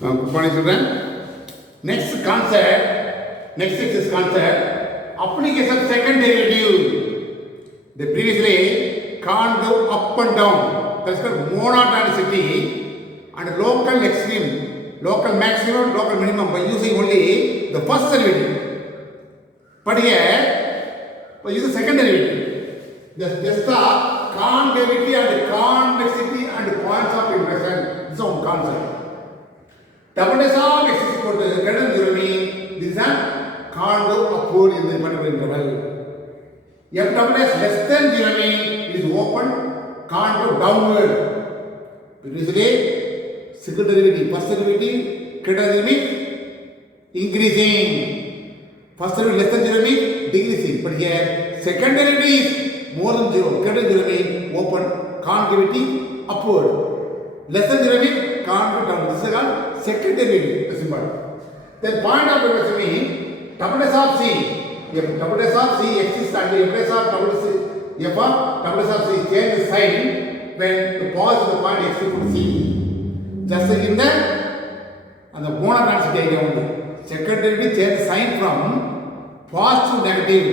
Good morning, children. Next concept, next is concept, application of second derivative. They previously can't go up and down. That's called monotonicity and local extreme, local maximum, local minimum by using only the first derivative. But here, by using second derivative, just the concavity and convexity and points of impression. This is one concept. Double S of x is equal to greater than 0 means this is a can't go upward in the particular interval. If double S less than 0 means it is open, can't go downward. Previously, second derivative, first derivative, greater than 0 means increasing. First derivative less than 0 means decreasing. But here, second derivative is more than 0, greater than 0 means open, concavity upward. Less than 0 means can't go down. This is called second derivative, the symbol. Then point of reference means double S of C. If double S of C exists and f S of double C, f of double S of C changes sign when the pause of the point x equal to C. Just like in the and the monotonicity idea only. Second derivative changes sign from positive to negative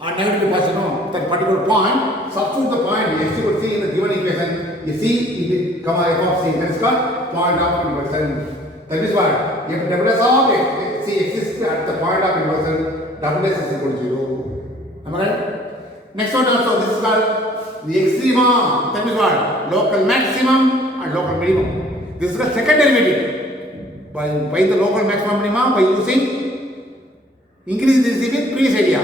or negative to positive. No, that particular point substitute the point x equal to C in the given equation. You see, comma f of C. That is called point of inversion. That is why if double S of C exists at the point of inversion, double S is equal to 0. Am I right? Next one also, this is called the extrema. That is what? Local maximum and local minimum. This is the second derivative. By the local maximum minimum by using increase this in previous idea.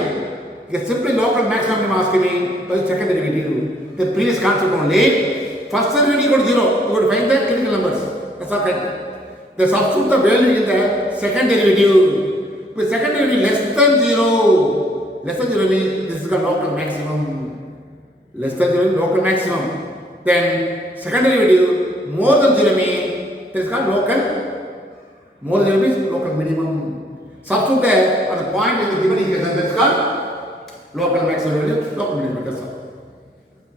Because simply local maximum minimum asking me by the second derivative. The previous concept only. First derivative equal to 0. You would find the critical numbers. That's all right. The substitute the value in the second derivative. With second derivative less than 0. Less than 0 means this is the local maximum. Less than 0 local maximum. Then second derivative more than 0 means this is called local. More than 0 means local minimum. Substitute there on the point in the given equation. That's called local maximum value, local minimum. That's all.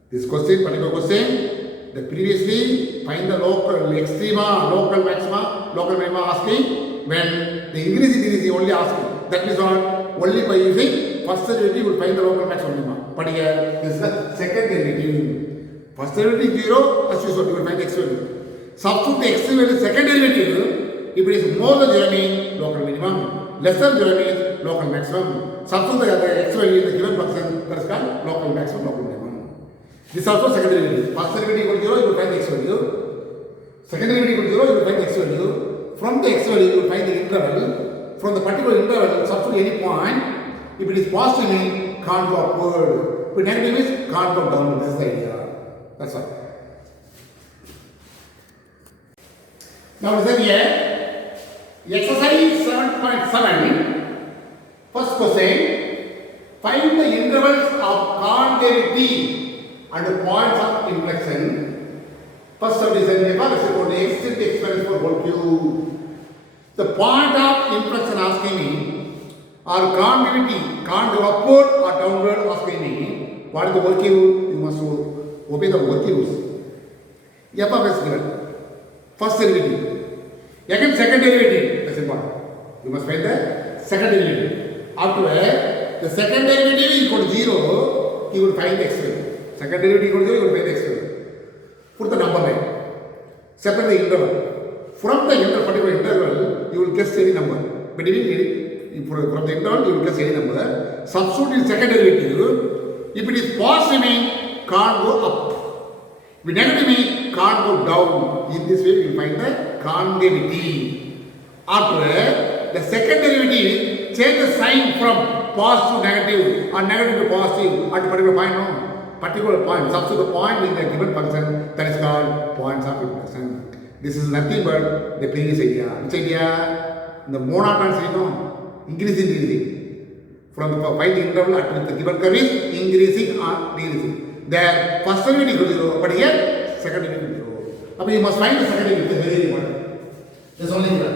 This question, particular question. The previously find the local extrema, local maxima, local minima asking when the increase is only asking. That means what? Only by using first derivative you will find the local maximum minima. But here this is the second derivative. First derivative 0, as usual you will find the x value. Substitute the x value second derivative. If it is more than 0 means local minimum, less than 0 means local maximum. Substitute the x value in the given function, that is called local maximum, local minimum. This is also second derivative. First derivative equal to 0, you will find the x value. Second derivative equal to 0, you will find the x value. From the x value, you will find the interval. From the particular interval, substitute any point. If it is positive, means can't go upward. If it negative means can't go downward. This is the idea. That's all. Now listen here. Exercise 7.7. First question. Find the intervals of concavity and the points of inflection. First subdivision f is equal to x into x minus 4 whole cube. The point of inflection asking me or concavity can't go upward or downward asking me what is the work cube? You must obey the work cubes. F of s given. First derivative. Again second derivative. That's important. You must find the second derivative. After the second derivative is equal to 0, you will find the x value. Second derivative equal to 0, you will find the x value. Put the number line. Separate the interval. From the particular interval, you will guess any number. But from the interval, you will guess any number. Substitute in second derivative. If it is positive, means can't go up. If it negative, means can't go down. In this way, you will find the concavity. After the second derivative, change the sign from positive to negative or negative to positive at a particular point. No. Particular point, substitute the point in the given function, that is called points of inflection. This is nothing but the previous idea. Which idea? The monotonicity, no? Increasing, decreasing. From the find the interval at the given curve is increasing or decreasing. There, first derivative equal to 0, but here, second derivative equal to 0. Now you must find the second derivative, very important. There is only here.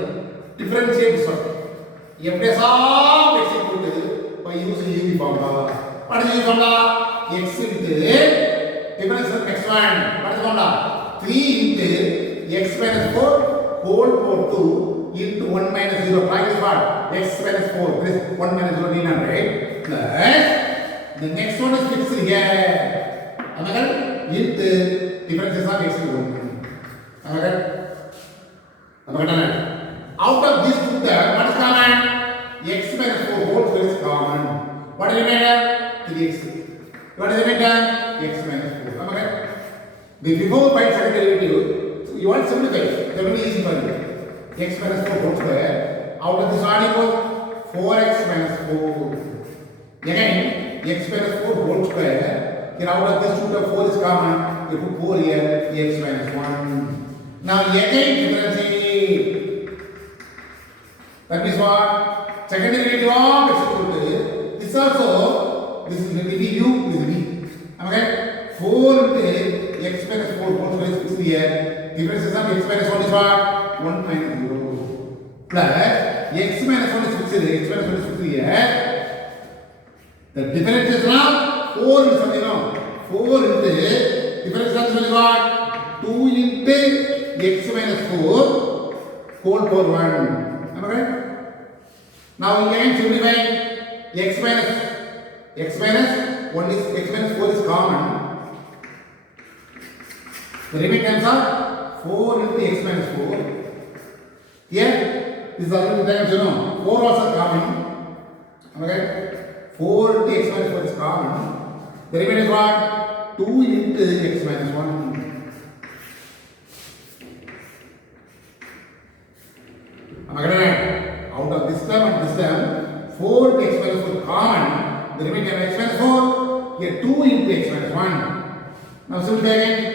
Differentiate this one. F dash of x equal to by using UV formula. What is the formula? X into difference of x1. What is the formula? 3 into x minus 4 whole power 2 into 1 minus 0 minus what? X minus 4. This 1 minus 0 need not, right? Plus the next one is fixed here. Another into differences of x equal to 1. Another out of these two terms, what is common? X minus 4 whole square is common. What is the remainder? 3x. What is the remainder? X minus 4. Okay? The before find second derivative, so you want to simplify. That will be easy for you. X minus 4 whole square. Out of this one equals 4x minus 4. Again, x minus 4 whole square. Here out of this two term 4 is common. You put 4 here, x minus 1. Now again differentiate. That means what? Second derivative of x equal to this also. This is u, this is v. Okay? 4 into x minus 4 whole square is fixed here. Differences of x minus 1 is what? 1 minus 0. Plus x minus 1 is fixed here. X minus 1 is fixed here. The differences of 4 is something, no? 4 into difference of this is what? 2 into x minus 4 whole power 1. Am I right? Now again simplify. X minus 1 is x minus 4 is common. The remaining terms are 4 into x minus 4. Here this is already times, you know. 4 also common. Am I right? 4 into x minus 4 is common. The remaining is what? 2 into x minus 1. Am I correct? Out of this term and this term, 4 into x minus 4 common. The remaining term x minus 4. Here 2 into x minus 1. Now simplify again.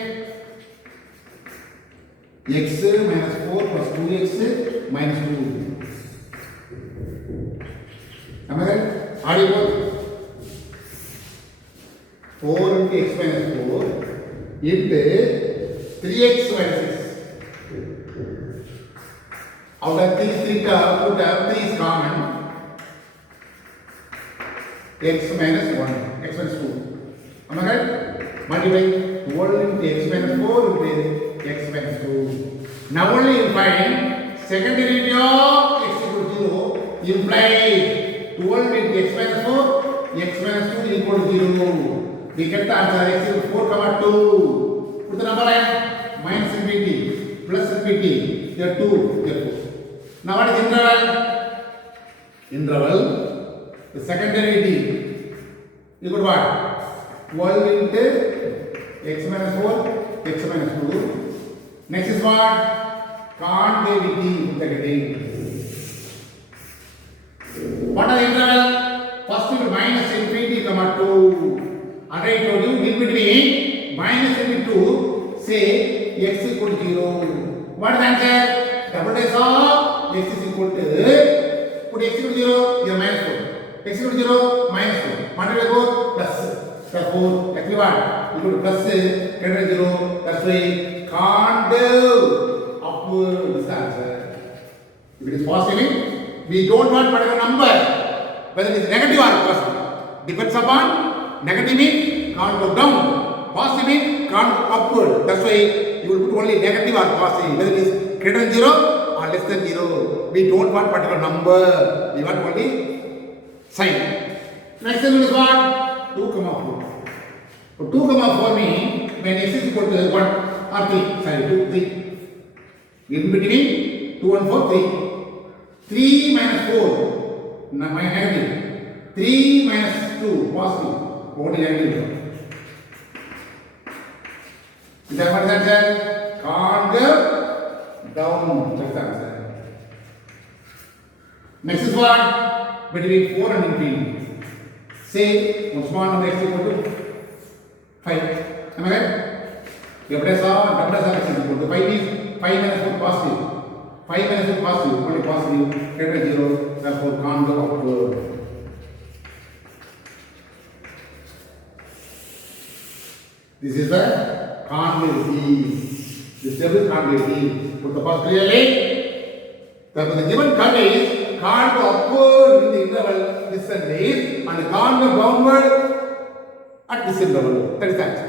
X minus 4 plus 2x minus 2. Am I right? How do you work? 4 into x minus 4 into 3x minus 6. Out of these 3 terms, 3 is common. X minus 1, x minus 2. Am I right? Multiply 12 into x minus 4 into x minus 2. Now only you find second derivative of x equal to 0 implies 12 into x minus 4, x minus 2 equal to 0. We get the answer x equal to 4 comma 2. Put the number in minus infinity plus infinity. Here 2, here 4. Now what is interval? Interval, the second derivative equal to what? 12 into x minus 4, x minus 2. Next is what? Concavity integrating. What are the interval? First is minus infinity comma 2. And I told you in between minus infinity 2, say x equal to 0. What is the answer? Double dash of x is equal to, put x equal to 0, here minus 4. X equal to 0, minus 4. Multiply 4, plus 4. Actually what? Equal to plus greater than 0. That's why can't do upward is the answer. If it is positive, we don't want particular number. Whether it is negative or positive. Depends upon negative means can't go down. Positive means can't go upward. That's why you will put only negative or positive. Whether it is greater than 0 or less than 0. We don't want particular number. We want only sign. Next thing is what? 2 comma 4. So 2 comma 4 means when x is equal to 1 or 3. Sorry, 2, 3. In between 2 and 4, 3. 3 minus 4. Negative. 3 minus 2, positive. Only negative. Is that what is the answer? Can't go down. That's the answer. Next is what? Between 4 and infinity. Say one small number x equal to 5. Am I right? Double dash of x is equal to 5 is 5 minus 4 positive. 5 minus 4 positive, only positive, greater than 0, therefore can't go upward. This is the concavity. This table is concavity. Put the first clearly. Therefore the given curve is can't go upward in the interval this and this, and can't go downward at this interval. That is the answer.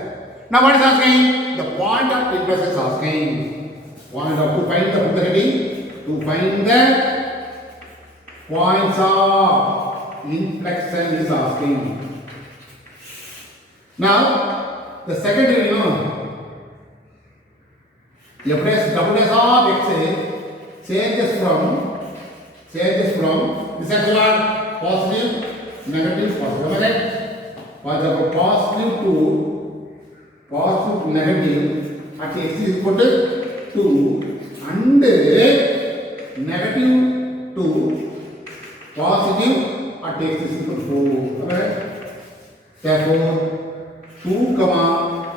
Now what is asking? The point of interest is asking. Point of to find the heading, to find the points of inflection is asking. Now, the second you know, f dash double dash of x changes from this is what positive, negative, positive, right? For example, positive to negative at x is equal to 2 and negative to positive at x is equal to 4. Right? Therefore, 2 comma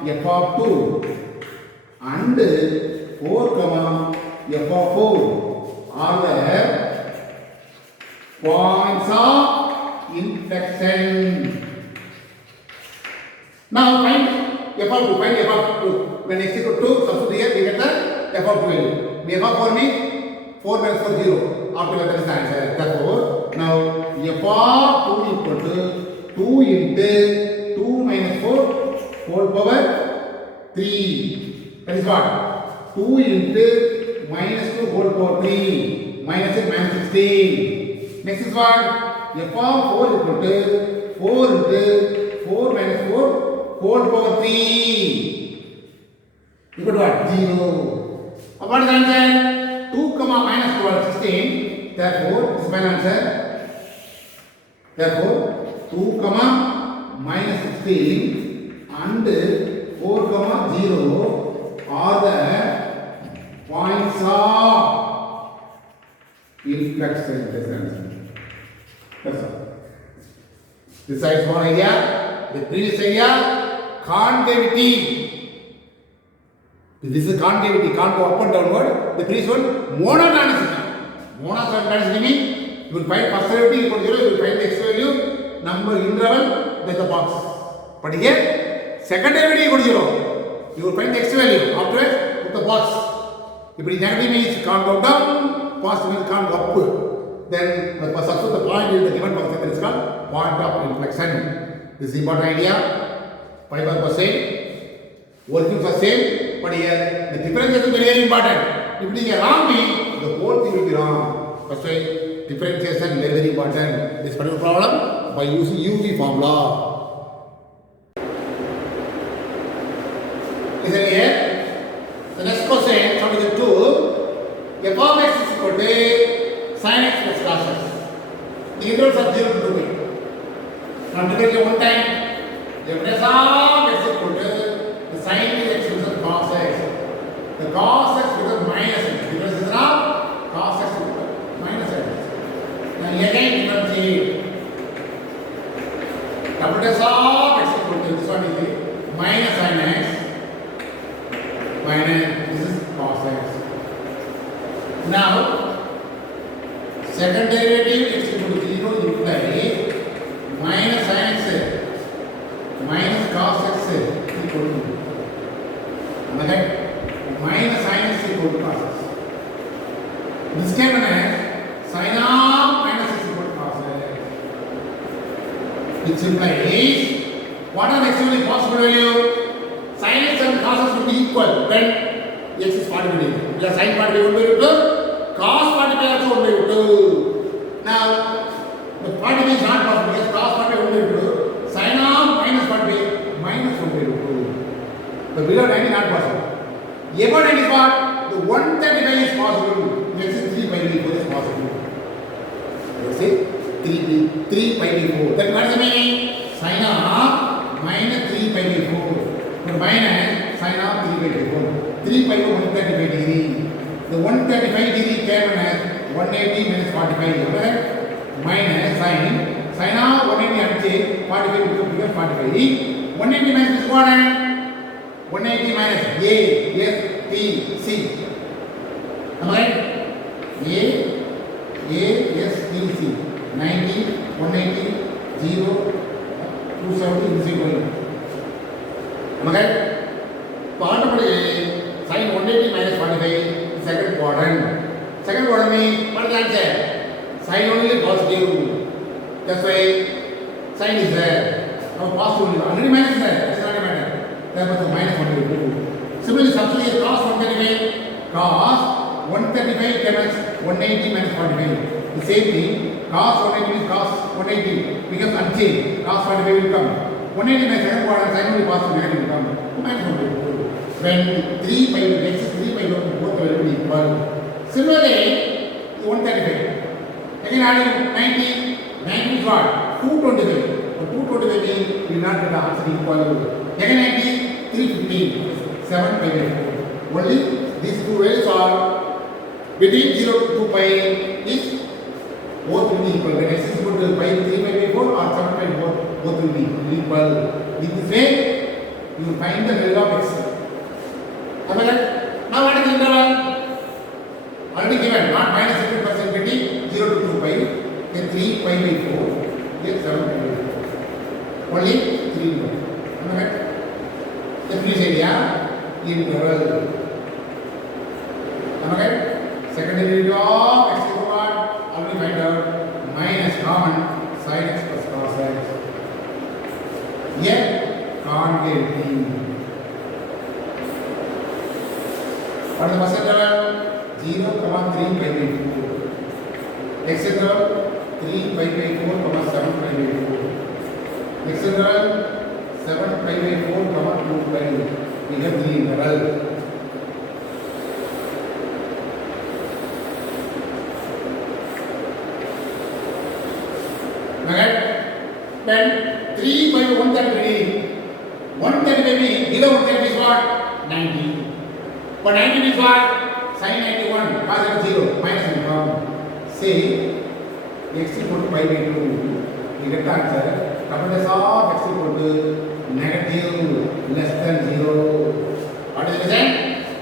f of 2 and 4 comma f of 4 are the points of inflection. Now find f of 2. Find f of 2. When x equal to 2, substitute here, we get the f of 2 value. f of 4 means 4 minus 4 0. Altogether that is the answer. Therefore, now f of 2 equal to 2 into 2 minus 4 whole power 3. That is what? 2 into minus 2 whole power 3. Minus 8 minus 16. Next is what? f of 4 equal to 4 into 4 minus 4 whole power 3. Equal to what? 0. What is the answer? 2 comma minus 12 16. Therefore, this is my answer. Therefore, 2 comma minus 16 and 4 comma 0 are the points of inflection. This answer. That's all. This is one idea. The previous idea, concavity. This is concavity, can't go up and downward. The previous one, monotonicity. Monotonicity means you will find first derivative equal to 0, you will find the x value, number interval, then the box. But here, second derivative equal to 0, you will find the x value, afterwards put the box. If it is negative means can't go down, positive means can't go up. Then substitute the point in the given box, that is called point of inflection. This is important idea. 5%. Working for same, but here the difference is very important. If it is a wrong mean, the whole thing will be wrong. That's why differentiation is very important. This particular problem by using UV formula. Is it here? The next question, subject 2. F of x is equal to sin x plus cos x. The intervals are 0 to 2. Multiply one time. The f of x is equal to the sin is x plus cos x. The cos x becomes minus x. Because this is now cos x equal minus x. Now again differentiate. Double dash of x equal to this one is minus sin x minus this is cos x. Now second derivative x equal to 0 implies minus sin x minus cos x equal to minus sin x equal to cos x. This can be sin of minus x equal to cos x. Which implies what are actually possible value? Sin x and cos x will be equal when x is 45 degree. Because sin 45 1 by root 2, cos 45 also 1 by root 2. Now, the 45 is not possible because cos 45 1 by root 2, sin of minus 45 minus 1 by root 2. The below 90 is not possible. Above 90 is what? The 135 is possible. Next is 3 pi by 4 is possible. Let's say 3 pi by 4. That what is the meaning? Sin of minus 3 pi by 4. So minus sin of 3 pi by 4. 3 pi by 135 degree. The 135 degree came as 180 minus 45. Okay? Minus sin of 180 and 45 becomes 45. 180 minus this one. 180 minus A, S, T, C. Am I right? A, S, T, C. 90, 180, 0, 270, is equal. Am I right? So automatically, sin 180 minus 45, second quadrant. Second quadrant means, what is the answer? Sin only positive. That's why sin is there. Now positive only. Already minus is there. That is not a matter. Therefore, the minus 1 by 2. Similarly, substitute cos 135. cos 135 minus 180 minus 45. The same thing, cos 180 is cos 180 becomes unchanged. Cos 45 will come. 180 minus second quadrant sin will pass to negative will come. Minus 1 when 3 by x is 3 by both will be equal. Similarly, 135. Again adding 90. 90 is what? 225. So 225 means we will not get the answer equal. Again 90, 315, 7 by 4. Only these two values are between 0 to 2 pi is both will be equal. When x is equal to pi 3 by 4 or 7 by 4, both will be equal. In this way, you will find the value of x. Now what is the interval? Already given, not minus 50% between 0 to 2 pi, then 3 pi by 4, then 7 pi by 4. Only 3 more. Am I right? The previous area, interval. Am I right? Second derivative of x equal to what? Already find out. Minus common sin x plus cos x. Yet, concave thing. What is the first interval? 0, 3 pi by 4. X interval 3 pi by 4, 7 pi by 4. X interval 7 pi by 4, 2 pi. We have the interval. Okay? Then 3 by 130. 130 means below 130 is what? 90. But 90 is what? Sin 91, cos 0, minus will come. Say x equal to pi by 2. You get the answer. Calculus of x equal to negative less than 0. What is the reason?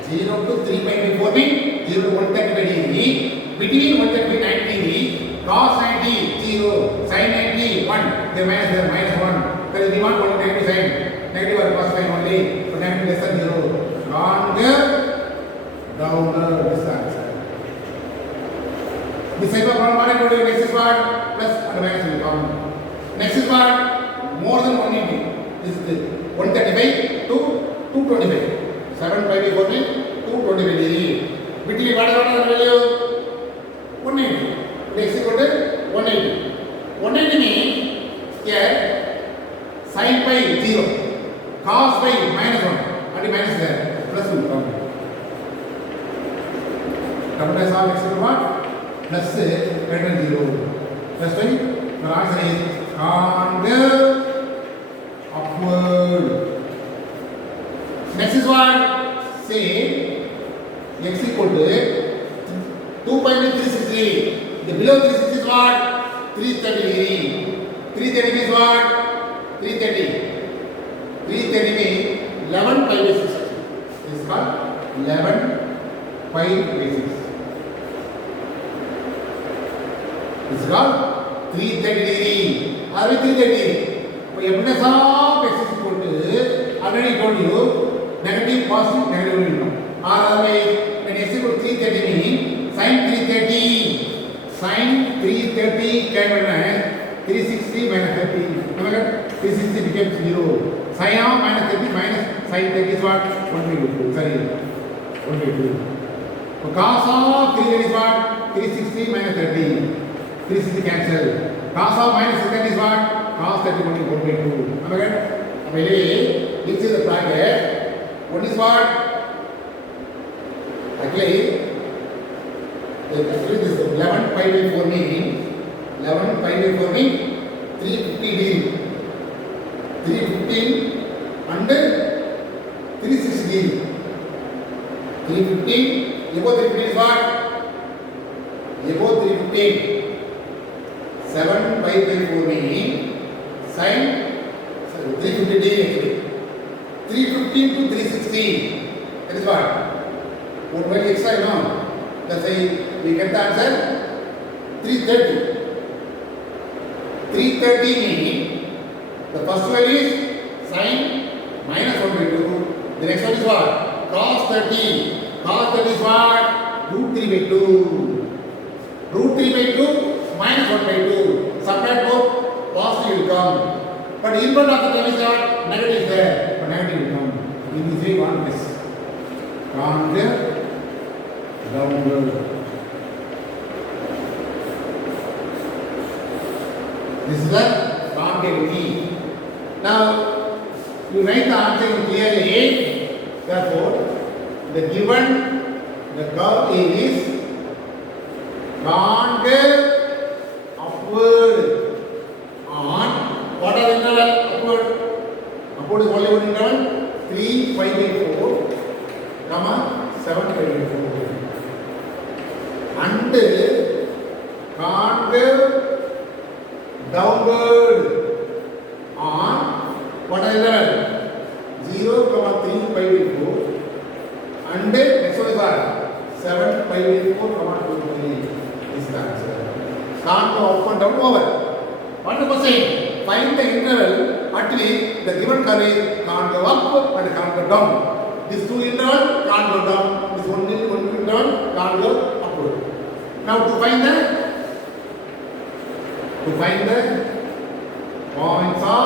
0 to 3 pi by 4 means 0 to 130 degree. Between 130 and 90, cos 90, 0, sin 90, 1. They minus there, minus 1. Because we want only negative sign. Negative or plus sign only. So negative less than 0. Longer, downer, this answer. This type of problem, what I told you, next is what? Plus and minus will come. Next is what? More than 180. This is the 135 to 225. 7 pi by 4 means 225 degree. Between what is the value? 180. Next equal to 180. 180 means here sin pi 0, cos pi minus 1. What is minus there? Plus will come. Calculus of x equal to what? Plus greater than 0. That's why your answer is on the upward. Next is what? Say x equal to 2 pi by 360. The below 360 is what? 330 degree. 330 means what? 330. 330 means 11 pi by 60. This is called 11 pi by 6. This is called 330 degree. Are we 330? So impedance of x is equal to, already told you, negative, positive, negative will come. Or otherwise, when x is equal to 330 means sin 330. Sin 330 can be 360 minus 30. Remember, 360 becomes 0. Sin of minus 30 minus sin 30 is what? 1 by 2. Sorry, 1 by 2. So cos of 330 is what? 360 minus 30. 360 cancel. Cos of minus 30 is what? Cos 30 only 1 by 2. Remember? This is the bracket. What is what? Actually this is 11 pi by 4 means 11 pi by 4 means 350 degree. 315 under 360 degree. 315 above 315 is what? Above 315. 7 pi by 4 means sin 350 degree actually. 315 to 360. That is what? What value extra you know? That's why we get the answer 330. 330 means the first value is sin minus 1 by 2. The next one is what? Cos 30. Cos 30 is what? Root 3 by 2. Root 3 by 2 minus 1 by 2. Subtract both, positive will come. But in front of the term is what? Negative is there. But negative will come. In this way, one this. downward. This is the concavity. Now, you write the answer clearly. Therefore, the given the curve is concave upward on what are the interval upward? Upward is only one interval 3 pi by 4, comma 7 pi by 4. And concave downward on what are the interval 0, 3 pi by 4 and next one is what 7 pi by 4, 2 pi is the answer. Concave up and down over. What was saying? Find the interval at which the given curve is concave up and concave down. This two interval concave down. This one interval concave upward. Now to find the points of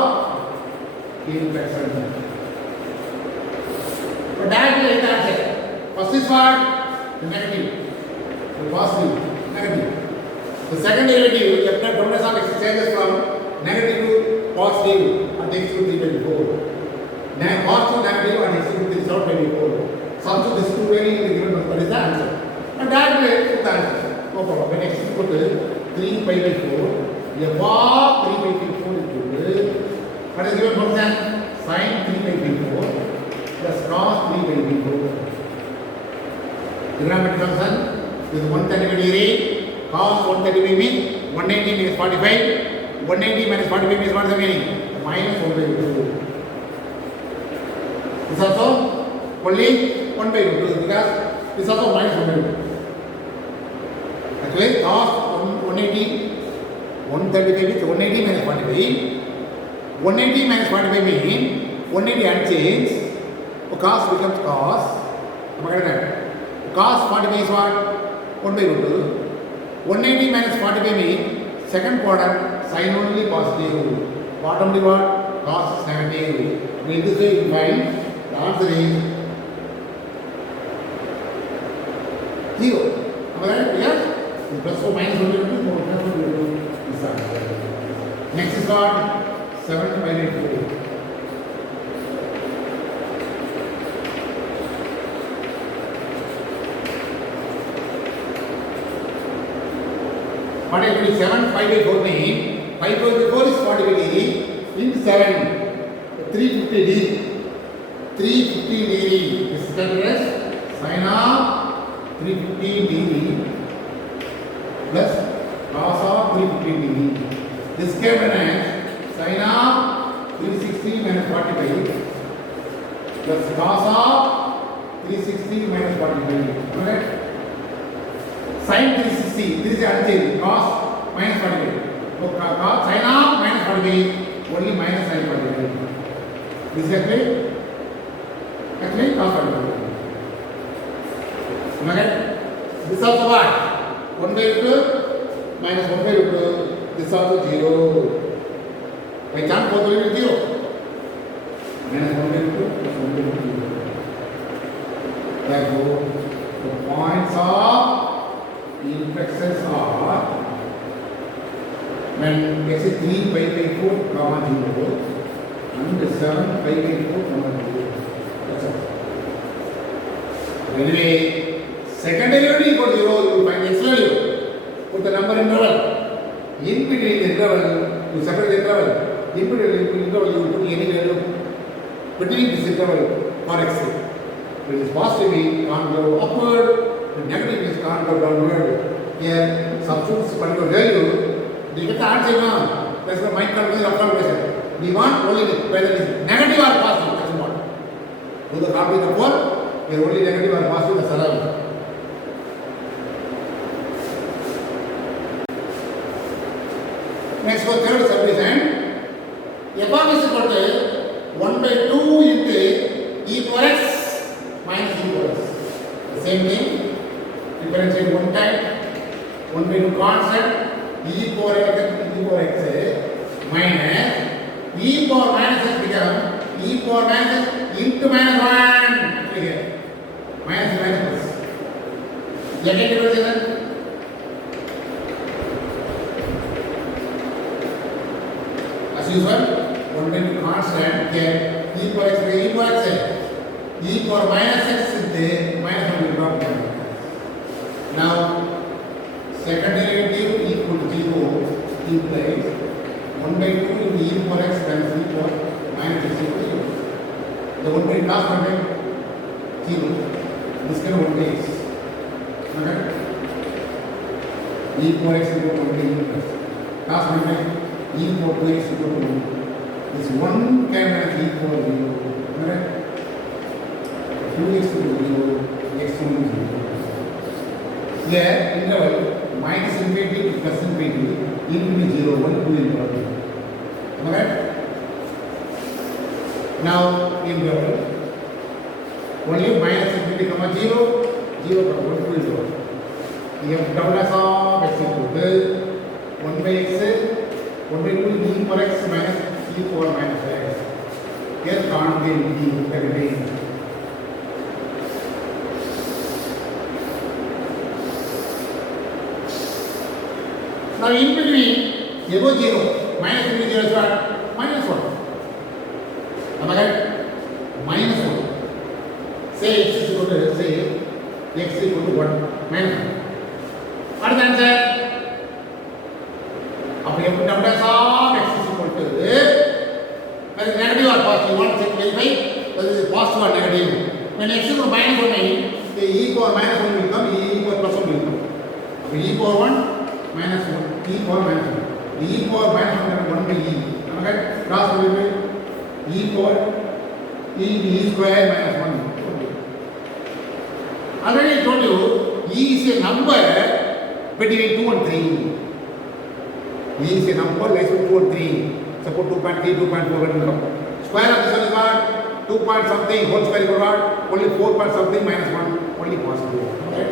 inflection. But directly the answer. First is what? The negative. The positive. Negative. The second derivative, you have to dominance of x changes from negative to positive and x to 3 by 4. Positive, negative and x to 3 is not by 4. Substitute this two very given what is the answer. And directly put the answer. No problem. When x is equal to 3 pi by 4, above 3 by 4 is equal to what is given function? Sin 3 by 4 plus cos 3 by 4. Trigonometric function is 135 degree. Cos 135 means 180 minus 45. 180 minus 45 means what is the meaning? Minus 1 by 2. This also only 1 by 2 because this also minus 1 by 2. Actually, cos 180, 135 is 180 minus 45. 180 minus 45 means 180 unchanged. So cos becomes cos. Cos 45 is what? 1 by 2. 180 minus 45 means second quadrant sin only positive. Bottom what? Cos is negative. In this way you find the answer is 0. Am I right? Yes? Plus 4 minus 1 by 2 more plus 1 by 2 is the answer. Next is what? 7 pi by 4. What is 7 pi by 4 means? Pi by 4 is 45 degree into 7, 350 degree. 350 degree is considered as sin of 350 degree plus cos of 350 degree. This came as sin of 360 minus 45 plus cos of 360 minus 45. Alright? Sin 360, this is unchanged, cos minus 45. So cos sin of minus 45, only minus sin 45. This is actually cos 45. Okay? This also what? 1 by 2 minus 1 by 2, this also 0. By chance both will be 0. Minus 1 by 2 plus 1 by 2. Therefore, the points of inflexes are when x is 3 pi by 4 comma 0 and 7 pi by 4 comma 0. That's all. Anyway, second derivative equal to 0, you will find x value. Put the number interval. In between the interval, you separate the interval. In between the interval, you will put any value between this interval for x. When it is positive, it can't go upward. The negative is can't go downward. Here, substitute this particular value. You get the answer now. That's the mind calculation of calculation. We want only whether it is negative or positive. That's what. Do the calculation upward. We are only negative or positive. That's allowed. Next for third subdivision. F of x is equal to 1 by 2 into e power x minus e power x. The same thing. Differentiate one time. 1 by 2 constant. E power x minus e power minus x become e power minus x into minus 1. Here. Minus minus plus. Second division. As usual, 1 by 2 constant here. E power x by e power x. E power minus x into minus 1 will drop down. Now, second derivative equal to 0 implies 1 by 2 into e power x times e power minus x equal to 0. The 1 by last 1 by 0. This can 1 by x. Okay? E power x equal to 1 by e plus. Last 1 by e power 2x equal to 1. This 1 can have e power 0. Okay? 2x equal to 0. X 1 is 0. Here, interval minus infinity to plus infinity, infinity 0, 1, 2 interval. Okay? Now, interval only minus infinity comma 0, 0 comma 1, 2 interval. We have double as of x equal to 1 by x, 1 by 2 e power x minus e power minus x. Here, can't be everything. Now in between, above 0, minus 0 is what? Minus 1. Am I right? Minus 1. Say x is equal to, say x is equal to 1, minus 1. What is the answer? Now we have to double as of x is equal to, that is negative or positive, you want to check verify, that is positive or negative. When x is equal to minus 1, the e power minus 1 will come, e power plus 1 will come. So e power 1, minus 1, e power minus 1. The e power minus 1 by e. Okay? Cross multiply e power e square minus 1. Already I told you, e is a number between 2 and 3. E is a number less than 2 and 3. Suppose 2.3, 2.4 will come. Square of this one is what? 2 point something, whole square is what? Only 4 point something minus 1. Only positive. Okay?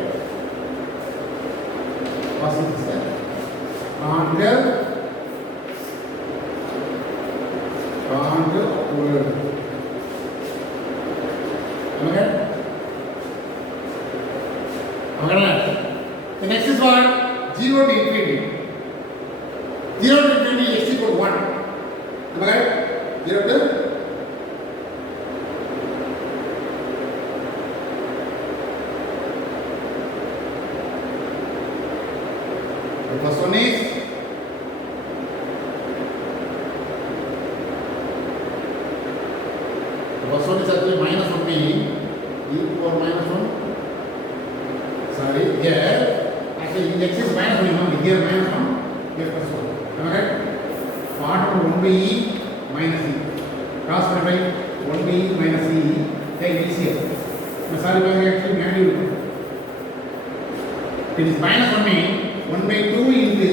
Positive is there. Conjure upward. Okay? The next is what? 0 to infinity. 0 to infinity x equal to 1. Okay? 0 to the first one is actually minus 1 meaning e power minus 1. Sorry, here actually x is minus 1, here minus 1, here plus 1. Okay? Part of 1 by e minus e. Cross multiply 1 by e minus e. Take this here. Sorry, actually negative. It is minus 1 meaning 1 by 2 into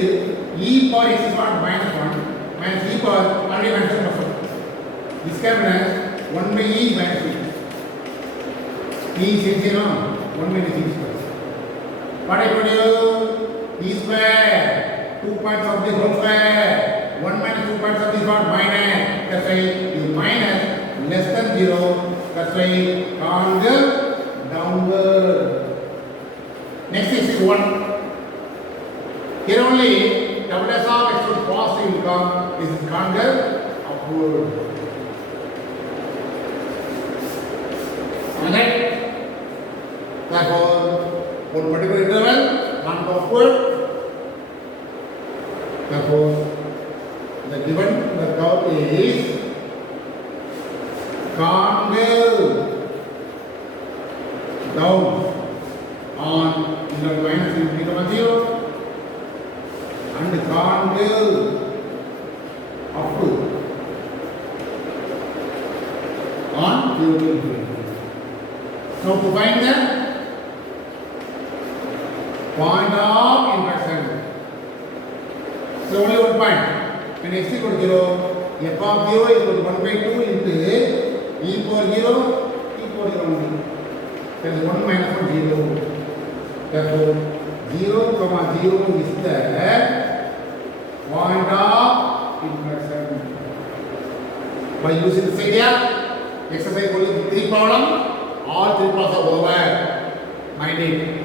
e power x is what? Minus 1 minus e power only minus 1 plus 1. This can be 1 by e minus e. E is 0, 1 minus e square. What I told you? E square, 2 point something whole square. 1 minus 2 point something is what? Minus. That's why is minus less than 0. That's why conjure downward. Next is 1. Here only double s of x with positive will come. This is conjure upward. Alright? Therefore, one particular interval, one upward. Therefore, the given the curve is conjure down on interval minus infinity comma 0 and conjure upward on 0 to infinity. Now to find the point of inflection. So only one point. When x equal to 0, f of 0 is equal to 1 by 2 into e power 0, e power 0 only. That is 1 minus 1, 0. Therefore, 0 comma 0 is the point of inflection. By using this idea, exercise only 3 problems. All 3 problems are over. Mind it.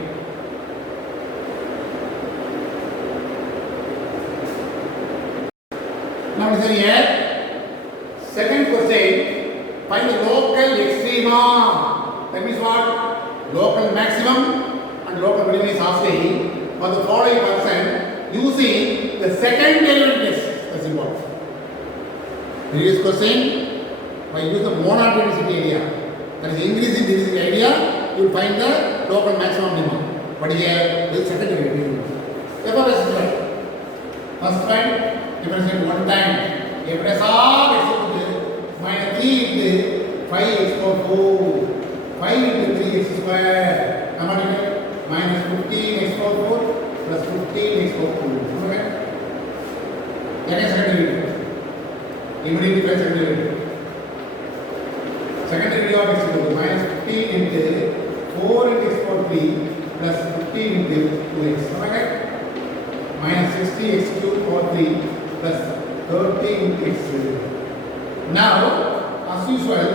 condition here. Second question, find the local extrema. That means what? Local maximum and local minimum is asking for the following function using the second derivative test. That's important. Previous question, by use the monad density area, that is increasing density area, you will find the local maximum minimum. But here, with second derivative. Therefore, this is right. First time, differentiate one time. F dash of x equal to minus 3 into 5x power 4. 5 into 3x square. Number minus 15x power 4 plus 15x power 2. Okay? That is second derivative. Immediately plus second derivative. Second derivative of x equal to minus 15 into 4 into x power 3 plus 15 into 2x. Okay? Minus 60x cube power 3 plus 13x. Now, as usual,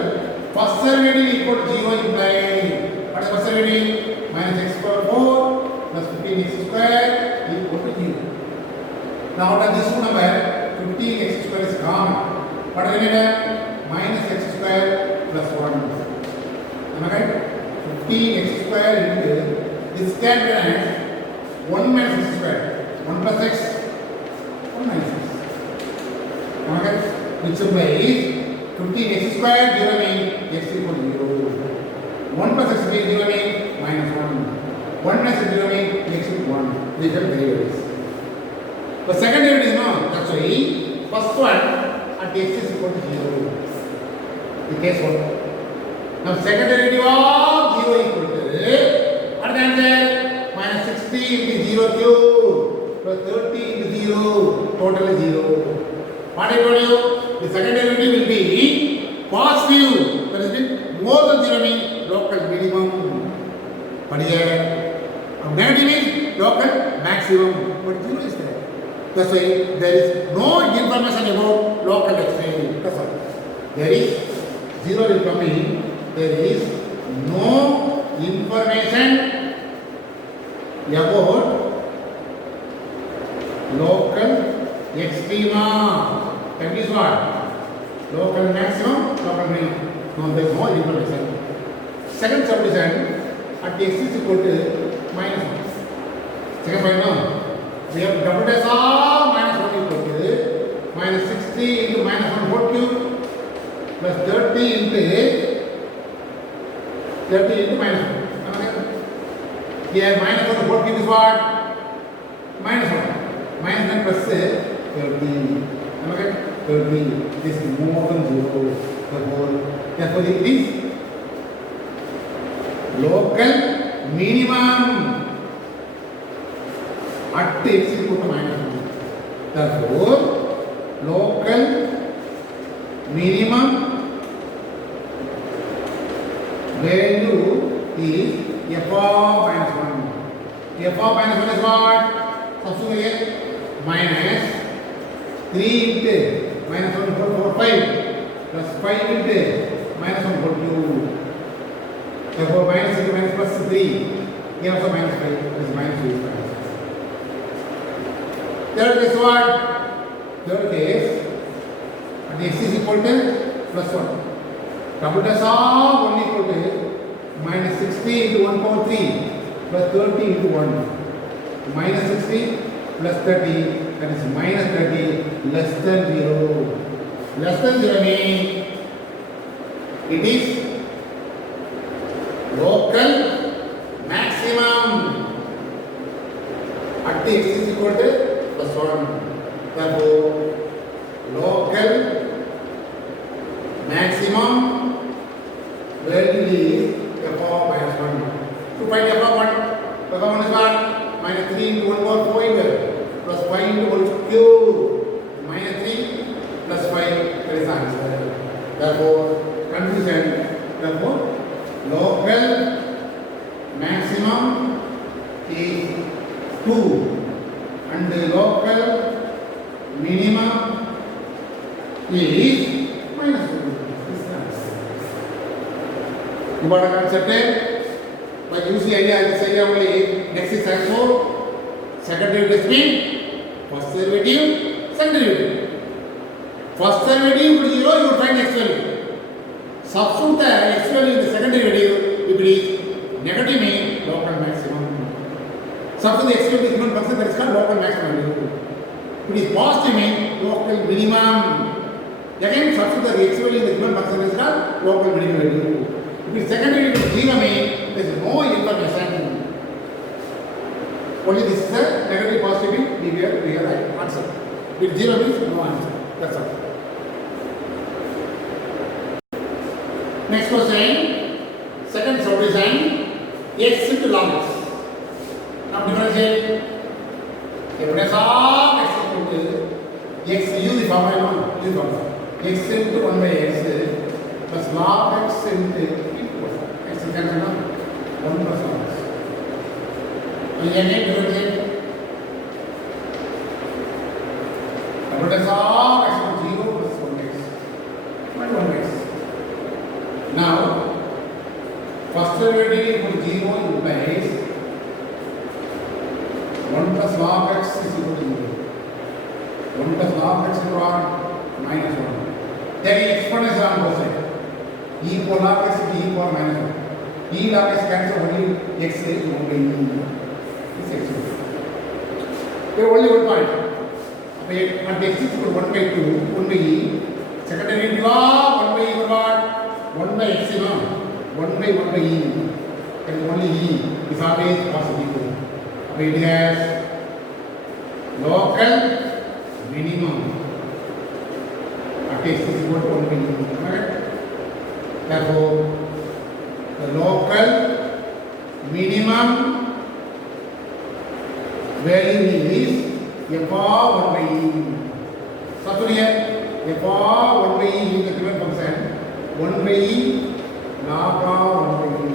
first derivative equal to 0 implying what is first derivative? Minus x power 4 plus 15x square equal to 0. Now, out of this two number, 15x square is common. What is the remainder? Minus x square plus 1. Am I right? 15x square into this can be as 1 minus x square. 1 plus x, 1 minus x. Okay? Which implies 15x square given me x equal to 0. 1 plus x given me minus 1. 1 minus x given me x equal to 1. These are derivatives. The second derivative is no. That's why first one at x is equal to 0. The case 1. Now second derivative of 0 equal to what is the answer? Minus 60 into 0 cube. Plus 30 into 0, total is 0. What I told you? The second derivative will be positive. That is more than 0 means local minimum. But here, negative means local maximum. But 0 is there. That's why there is no information about local extreme. That's all. There is 0 will come in. There is no information about local extrema. That is what? Local maximum, local minimum. No, there is no information. Second subdivision at x is equal to minus 1. Second point now. We have double dash of minus 1 equal to minus 60 into minus 1 whole cube plus 30 into minus 1. Here minus 1 whole cube is what? Minus 1. Minus 1 plus 30. Okay? 30. This is more than 0. Therefore, it is local minimum at x equal to minus 1. Therefore, local minimum value is f of minus 1. F of minus 1 is what? Substitute minus 3 into minus 1 whole 5 plus 5 into minus 1 whole 2. Therefore, minus into minus plus 3. Here also minus 5 is minus 2. Third case what? Third case, at x is equal to plus 1. Double dash of 1 equal to minus 60 into 1 power 3 plus 30 into 1. Minus 60 plus 30, that is minus 30 less than 0. Less than 0 means it is local maximum at x is equal to plus 1. Therefore, local maximum value is f of minus 1. To find f of 1, f of 1 is what? Minus 3 into 1 power 4 plus 5 into 1 cube minus 3 plus 5, that is the answer. Therefore, conclusion, therefore, local maximum is 2 and the local minimum is minus 2. This is the answer. Important concept. By using this idea only, next is also second derivative means first derivative, second derivative. First derivative would be 0, you would find x value. Substitute the x value in the second derivative, if it is negative mean local maximum. Substitute the x value in the given function, that is called local maximum value. If it is positive mean local minimum. Again, substitute the x value in the given function, that is called local minimum value. If it is second derivative 0 mean there is no information. Only this is the negative positive we have answer. If 0 means no answer. That's all. Next question. Second solution. X into log x. Now differentiate. Evidence of x equal to x uniform. X into 1 by x plus log x into x cancel 1 plus log x. Again differentiate. Evidence of x equal to 0 plus 1x. 1x. Now, first derivative equal to 0 implies 1 plus log x is equal to 0. 1 plus log x is equal to minus 1. Taking exponential on both sides. E for log x is e power minus 1. E log x cancel only x is 1 by e. This is x. There only one point. At x is equal to 1 by 2, 1 by e. Second derivative of 1 by e equal to 1 by x, 1 by e, and only e is always positive. It has local minimum at x is equal to 1 by e. Right? Therefore, the local minimum value is f of 1 by e. So here, f of 1 by e is the given function. 1 by e log of 1 by e.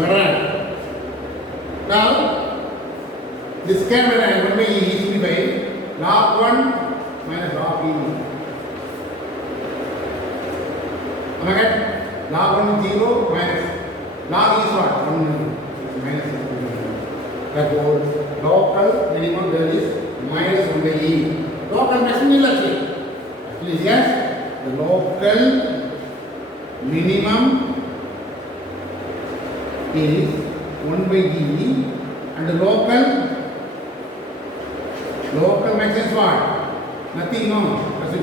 Okay. Now, this can be 1 by e is to be by log 1 minus log e. Okay. Log 1 is 0 minus log e is what? 1 minus 1. Therefore, local minimum value is minus 1 by e. Local maximum is actually yes. The local minimum is 1 by e and the local maximum is what? Nothing, no. That's it.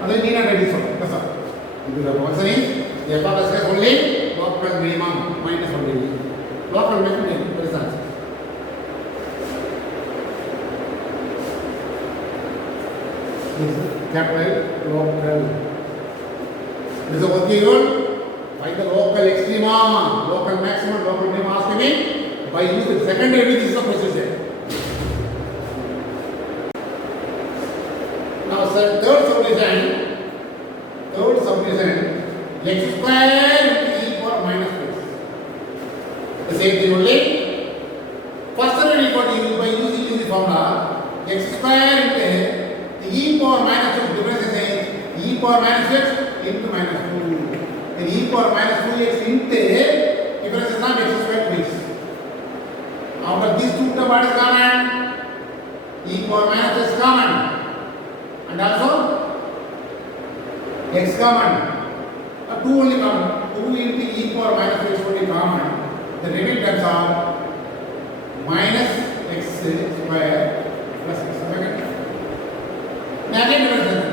Other need not ready for. That's all. The function is f of x only local minimum minus 1 by e. Local maximum is answer. Capital local. This is a working rule. Find the local extrema, local maximum, local minimum. Ask me by using second derivative. This is the procedure. Now, third solution, x square into e power minus 6. The same thing only. First derivative by using the formula, x square into e power minus 6 difference is e power minus 6 into minus 2. And e power minus 2x into difference is not x square twice. After these two terms, what is common? E power minus is common. And also x common. 2 only common. 2 into e power minus 6 only common. The remaining terms are minus x square plus x square. Now again difference.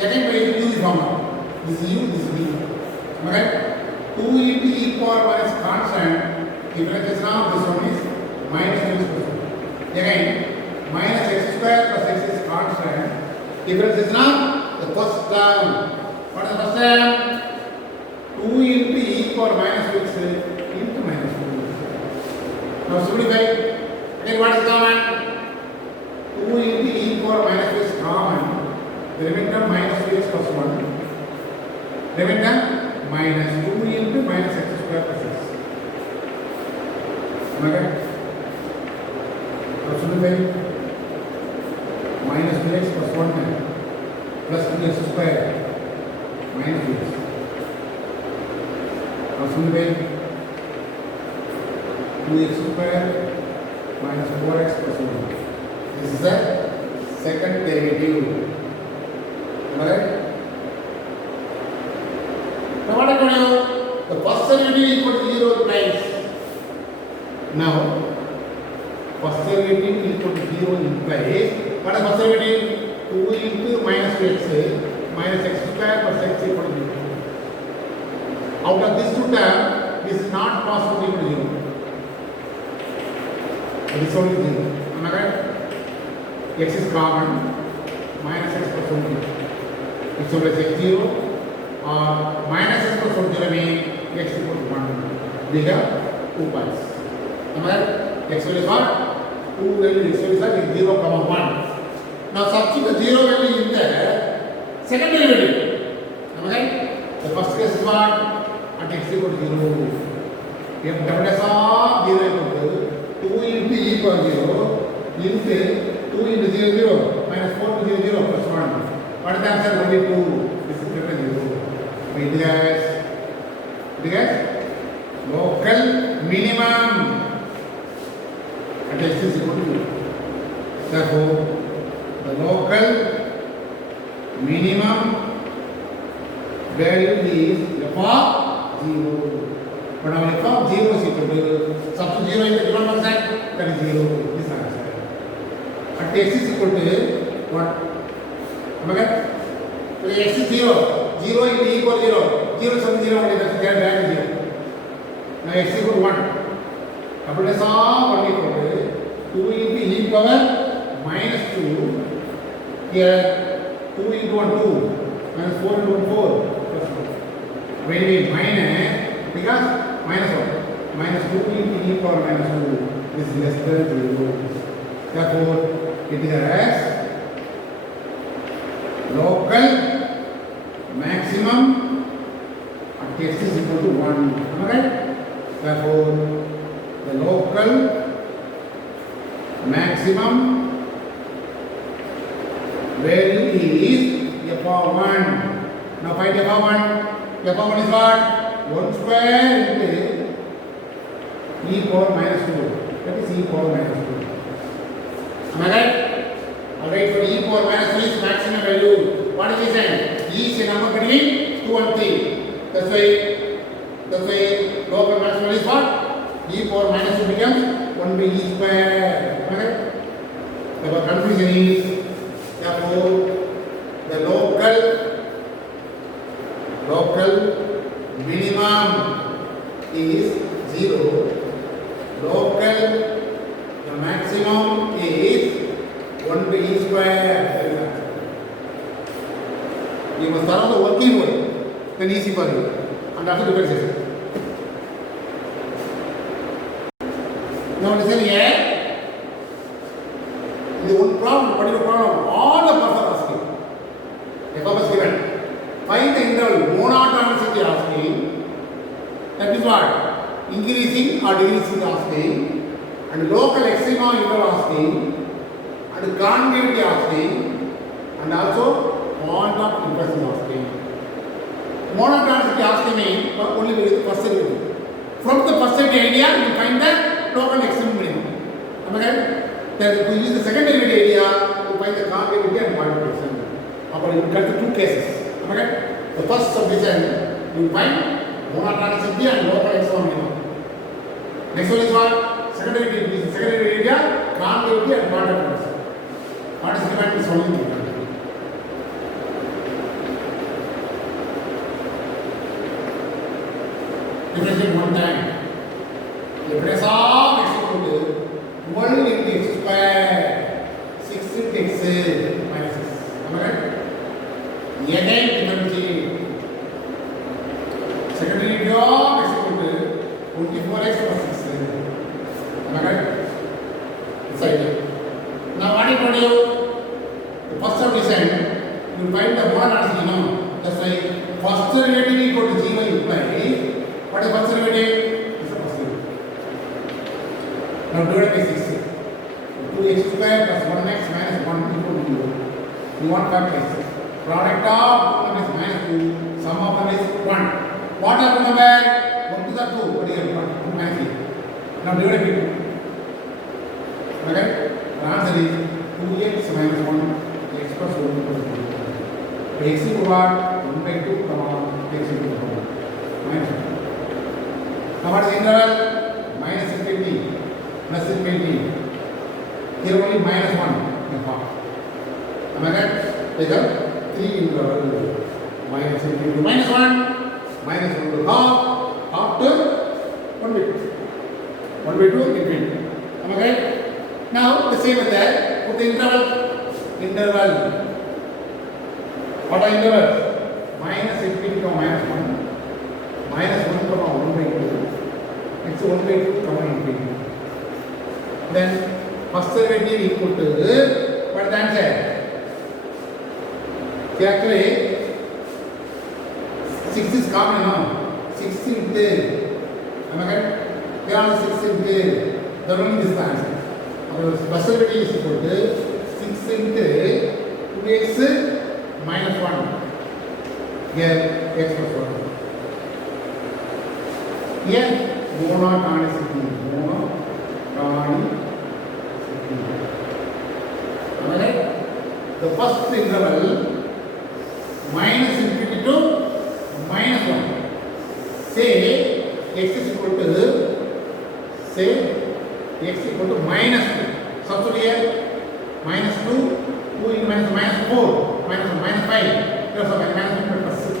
Again by using the formula. This is u, this is v. Okay? 2 into e power minus constant. Difference is now this one is minus x plus 1. Again minus x square plus x is constant. Difference is now the first term. What is the first term? 2 into e power minus 6 into minus 2. Now simplify. Again what is common? 2 into e power minus 6 common. The remaining term minus 2x plus 1. Remaining term minus 2 into minus x square plus x. Okay? Now simplify. Minus 2x plus 1 plus 2x square minus 2x. Now simplify. 2x square minus 4x plus 1. This is the second derivative. Am I right? Now what I told you? The first derivative is equal to 0 implies. Now, first derivative is equal to 0 implies. What is first derivative? 2 into minus 2x minus x square plus x equal to 0. Out of these two terms, this is not possible equal to 0. This is only 0. Am I right? X is common. Minus x plus 1 0. It's always x 0 or minus x plus 1 0 means x equal to 1. We have 2 parts. Am I right? X value is what? 2 value x value is 0, 1. Now substitute the 0 value in the second derivative. Am I right? The first case is what? At x equal to 0. We have double s of 0 equal to 2 into e power 0 into 2 into 0 0 minus 4 to 0 0 plus 1. What is the answer? Only 2. This is greater than 0. We it is local minimum at x is equal to 0. Therefore, the local minimum value is f of 0. But now f of 0 is equal to substitute 0 in the given function, that is 0. This is answer. At x is equal to what? Am I right? So x is 0. 0 into e equal 0. 0 something 0 only, that's their value 0. Now x equal to 1. Double s of 1 equal to 2 into e power minus 2. Here 2 into 1 2 minus 4 into 1 4 plus 1. When we minus, because minus 1 minus 2 into e power minus 2 is less than 0. Therefore, it is as local maximum at x is equal to 1. Am I right? Therefore, the local maximum value is f of 1. Now find f of 1. F of 1 is what? 1 square into e power minus 2. That is e power minus 2. Am I right? Alright, for e power minus 3 is maximum value. What is this then? E is a number between 2 and 3. That's why local maximum is what? E power minus 2 becomes 1 by e square. Am I right? The confusion is, therefore, the local minimum is 0. Local, the maximum is 1 by e square. You must follow the working way, then easy for you. And after differentiation. Now listen here. The one problem, particular problem, all the parts are asking. F of s given. Find the interval monotonicity asking. That is what? Increasing or decreasing asking. And local extrema interval asking. And congruity asking. And also point of impression asking. Monotonicity asking means only with the first derivative. From the first idea, you find the local extreme minimum. Am I right? Then to use the second derivative idea to find the congruity and point of impression. But you cut the two cases. Am I right? The first subdivision, you find monotonicity and local extreme minimum. Next one is what? Second derivative is the second derivative idea, congruity and point of impression. What is given is only given. Differentiate one time. The press of x equal to 12 into x square, 6 into x minus 6. Am I right? Again differentiate. Second derivative of x equal to 24x plus 6. Am I right? Inside. Now what I told you? The first subdivision, you find the monotonicity, you know. That's why first derivative equal to 0 implies. What is first derivative? This is the first derivative. Now divided by 6. 2x square plus 1x minus 1 equal to 0. You want factors. Product of 1 is minus 2. Sum of them is 1. What are the number? 1 to the 2. What is 1? 2 minus 8. Now divided by 2. Okay? The answer is 2x minus 1. x equal to what? 1 by 2 comma x equal to minus 1. Now what is the interval? Minus infinity plus infinity. Here only minus 1. Am I right? Take up 3 interval. Minus infinity to minus 1. Minus 1 to half. Half to 1 by 2. 1 by 2 infinity. Am I right? Now the same with that. Put the interval. Interval. What are intervals? Minus infinity to minus 1. Minus 1 comma 1 by 2. It's 1 by 2 comma infinity. Then first derivative equal to what is the answer? See, actually 6 is common now. 6 into, am I correct? Here are 6 into, the only this answer. First derivative is equal to 6 into 2x minus 1. Here x plus 1. Here monotonicity. Am I right? The first interval minus infinity to minus 1. Say x is equal to minus 2. Substitute here minus 2 in minus 4 minus 1 minus 5 plus minus 1 plus 6.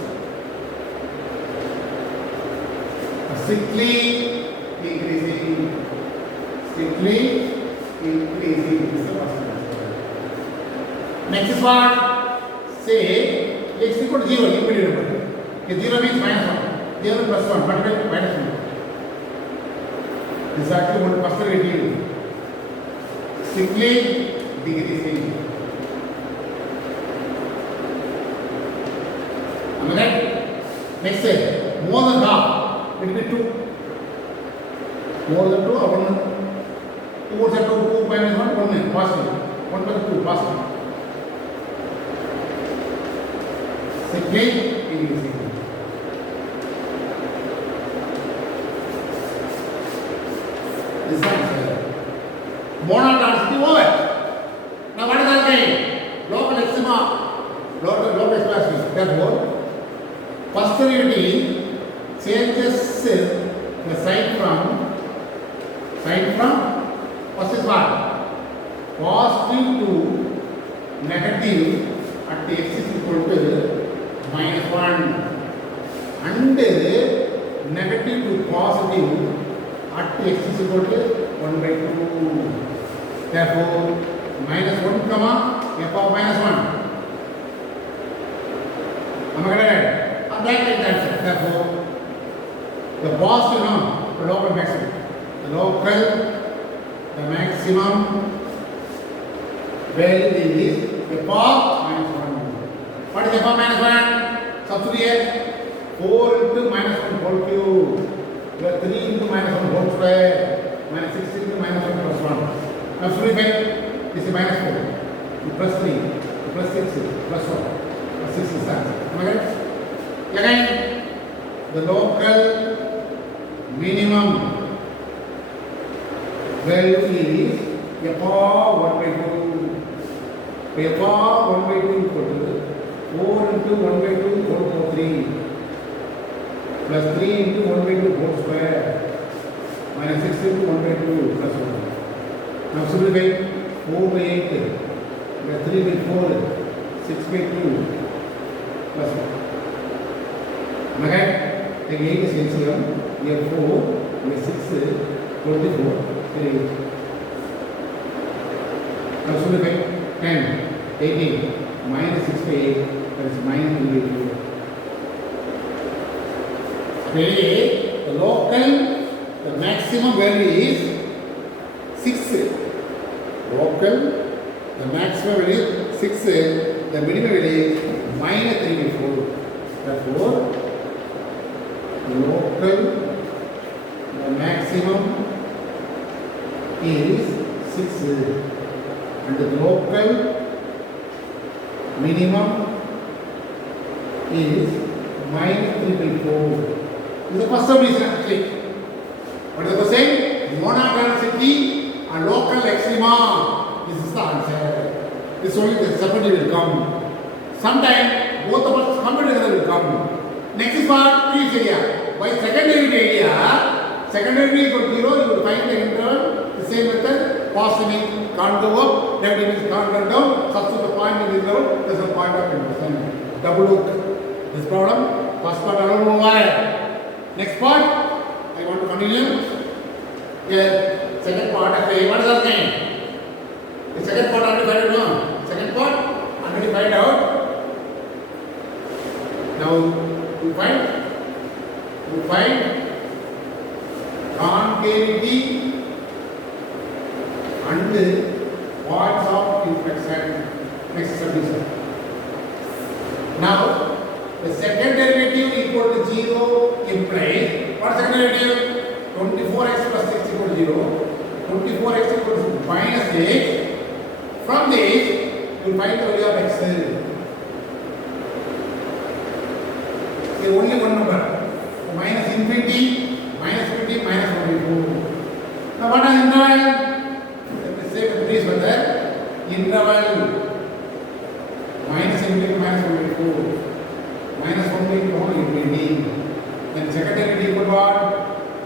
Strictly increasing. This is the first one. Next is what? Say x equal to 0, immediate number. Okay, 0 means minus 1. 0 plus 1, multiply minus 1. This is actually one first derivative. Strictly decreasing. Am I right? Next say more than half. It will be 2. More than 2 or 1. 2 is 2 minus 1, 1 positive. 1 plus 2 positive. Simply increasing. This is answer. Monotonicity over. Now what is that again? Local extrema. Local expression. Therefore, first derivative changes the sign from first is what? Positive to negative at x is equal to minus 1 and negative to positive at x is equal to 1 by 2. Therefore, minus 1 comma f of minus 1. Am I correct? And that is the answer. Therefore, the positive now, the local maximum. The maximum value is f of minus 1. What is f of minus 1? Substitute here 4 into minus 1 whole cube. 3 into minus 1 whole square. Minus 6 into minus 1 plus 1. Now simplify. This is minus 4. Plus 3. Plus 6. Plus 1. Plus 6 is the answer. Am I right? Again, the local minimum value is f of 1 by 2. f of 1 by 2 equal to 4 into 1 by 2 whole power 3 plus 3 into 1 by 2 whole square minus 6 into 1 by 2 plus 1. Now simplify 4 by 8 plus 3 by 4 6 by 2 plus 1. Am I right? Take 8 is LCM. Here 4 here 6 24 here 8. Now simplify 10 18 minus 6 by 8 that is minus 3 by 2. Really, the local, the maximum value is 6. Local, the maximum value is 6. The minimum value is minus 3 by 4. Therefore, the local, the maximum is 6. And the local minimum is minus 3 by 4. This is the first reason actually. What is the question? Monotonicity and local extrema. This is the answer. This only the separately will come. Sometimes both of us come together will come. Next is what? Previous area. By second derivative area, second derivative equal to 0, you will find the interval, the same method, positive means can't go up, negative means can't go down, substitute the point in the interval, there is a point of intersection. Double look. This problem, first part alone over. Next part, I want to continue. Here, second part, actually, what is our name? The second part already find out, no? Second part already find out. Now, you find concavity and points of inflection. Next subdivision. Now, the second derivative equal to 0 implies what second derivative? 24x plus 6 equal to 0. 24x equal to minus 6. From this, you will find the value of x. There is only one number. Minus infinity, minus 50, minus 22. Now what is interval? Let me say with this method. Interval minus infinity, minus 22. Minus 1 by 2 infinity. Then second derivative equal to what?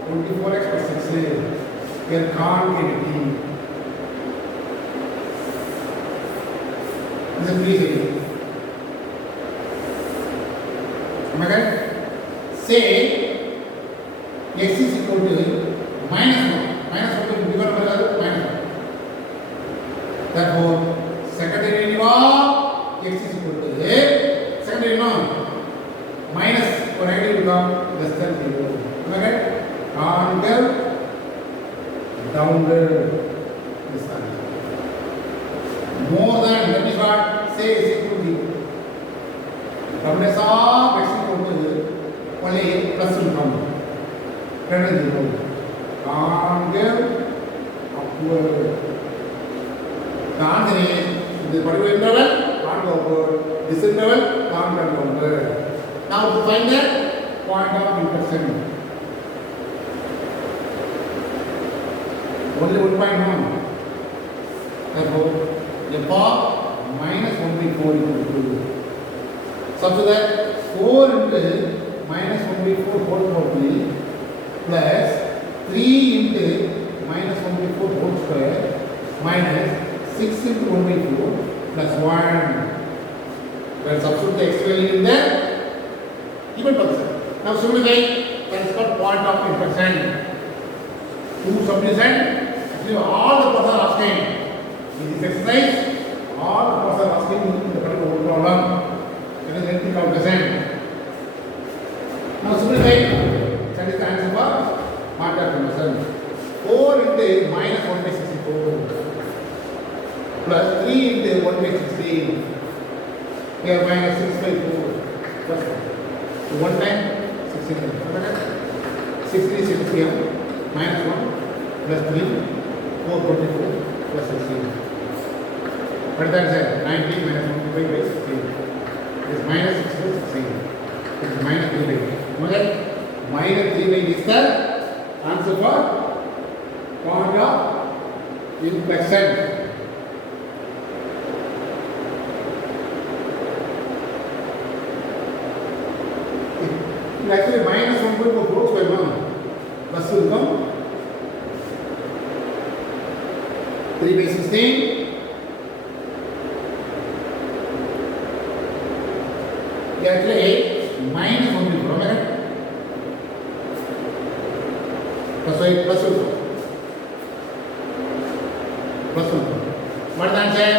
24x plus 6. Here concavity. This is previous area. Am I correct? Say x is equal to minus 1. Minus 1 will be given by minus 1. Therefore, second derivative of x is equal to second derivative minus or negative will become less than 0. Am I correct? Concave, downward. This one. More than, that is what? Say is equal to 0. Roundness of x equal to only plus will come. That is 0. Concave, upward. The answer is, in this particular interval, can't go upward. This interval, can't go downward. Now to find the point of intersection. Only one point now. Therefore, f of minus 1 by 4 equal to. Substitute that 4 into minus 1 by 4 whole power plus 3 into minus 1 by 4 whole square minus 6 into 1 by 4 plus 1. Well, substitute the x value in there. Even position. Now simplify. That is called point of intersection. To subdivision, actually all the persons are asking. In this exercise, all the persons are asking in the particular problem. That is anything called present. Now simplify. That is the answer for point of intersection. 4 into minus 1 by 64 plus 3 into 1 by 16. Here minus 6 by 4 plus 1. So 1 time 16. 60 here minus 1 plus 3 4 24 plus 16. What is that answer? 19 minus 25 by 16. It is minus 6 by 16. It is minus 3 by 8. Okay? Minus 3 by 8 is the answer for point of inflection. Actually minus 1 by 4 whole square plus will come 3 by 16. Actually minus 1 by 4 plus 8 plus will come plus 1. What is the answer?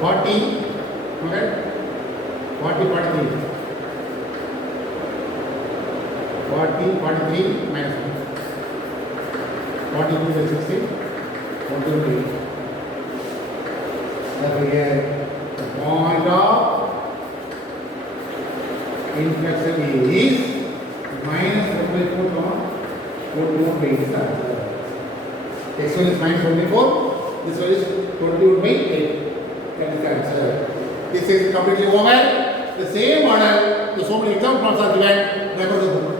40. Okay? 40, 43. 40, 43 minus 1. 42 by 16. 42 by 8. Therefore here the point of inflection is minus 1 by 4 comma 41 by 8 is the answer. X one is minus 1 by 4. This one is 21 by 8. That is the answer. This is completely over. The same model, the so many examples are given. Never the book.